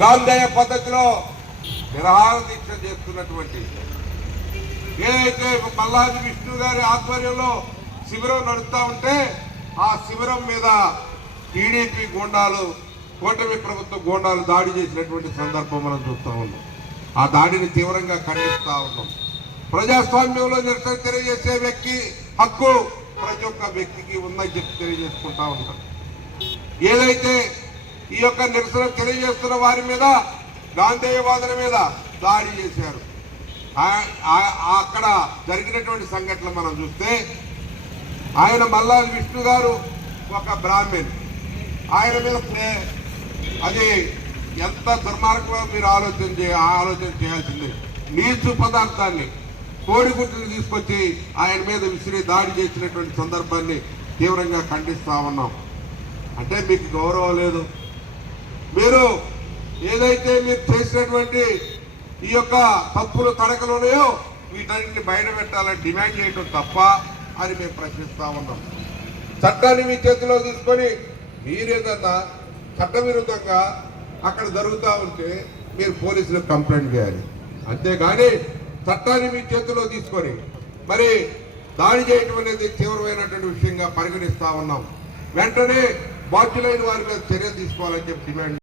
గాంధేయ పద్ధతిలో నిరాహార దీక్ష చేస్తున్నటువంటి ఏదైతే మల్లాది విష్ణు గారి ఆధ్వర్యంలో శిబిరం నడుస్తూ ఉంటే ఆ శిబిరం మీద టీడీపీ గూండాలు, కూటమి ప్రభుత్వ గూండాలు దాడి చేసినటువంటి సందర్భం మనం చూస్తూ ఉన్నాం. ఆ దాడిని తీవ్రంగా ఖండిస్తూ ఉన్నాం. ప్రజాస్వామ్యంలో నిరసన తెలియజేసే వ్యక్తి హక్కు ప్రతి ఒక్క వ్యక్తికి ఉందని చెప్పి తెలియజేసుకుంటా ఉన్నాం. ఏదైతే ఈ యొక్క నిరసన తెలియజేస్తున్న వారి మీద గాంధేయవాదుల మీద దాడి చేశారు, అక్కడ జరిగినటువంటి సంఘటనలు మనం చూస్తే ఆయన మల్లాది విష్ణు గారు ఒక బ్రాహ్మణ్, ఆయన మీద అది ఎంత దుర్మార్గమో మీరు ఆలోచన చేయాల్సిందే. నీచు పదార్థాన్ని కోడిగుడ్డును తీసుకొచ్చి ఆయన మీద విసిరి దాడి చేసినటువంటి సందర్భాన్ని తీవ్రంగా ఖండిస్తా ఉన్నాం. అంటే మీకు గౌరవం లేదు. మీరు ఏదైతే మీరు చేసినటువంటి ఈ యొక్క తప్పులు తడకలు ఉన్నాయో వీటన్నింటిని బయట పెట్టాలని డిమాండ్ చేయడం తప్ప అని మేము ప్రశ్నిస్తా ఉన్నాం. చట్టాన్ని మీ చేతిలో తీసుకొని మీరేదన్నా చట్టవిరుద్ధంగా అక్కడ జరుగుతూ ఉంటే మీరు పోలీసులకు కంప్లైంట్ చేయాలి. అంతేగాని చట్టాన్ని మీ చేతిలో తీసుకొని మరి దాడి చేయటం అనేది తీవ్రమైనటువంటి విషయంగా పరిగణిస్తా ఉన్నాం. వెంటనే బాధ్యులైన వారి మీద చర్యలు తీసుకోవాలని చెప్పి డిమాండ్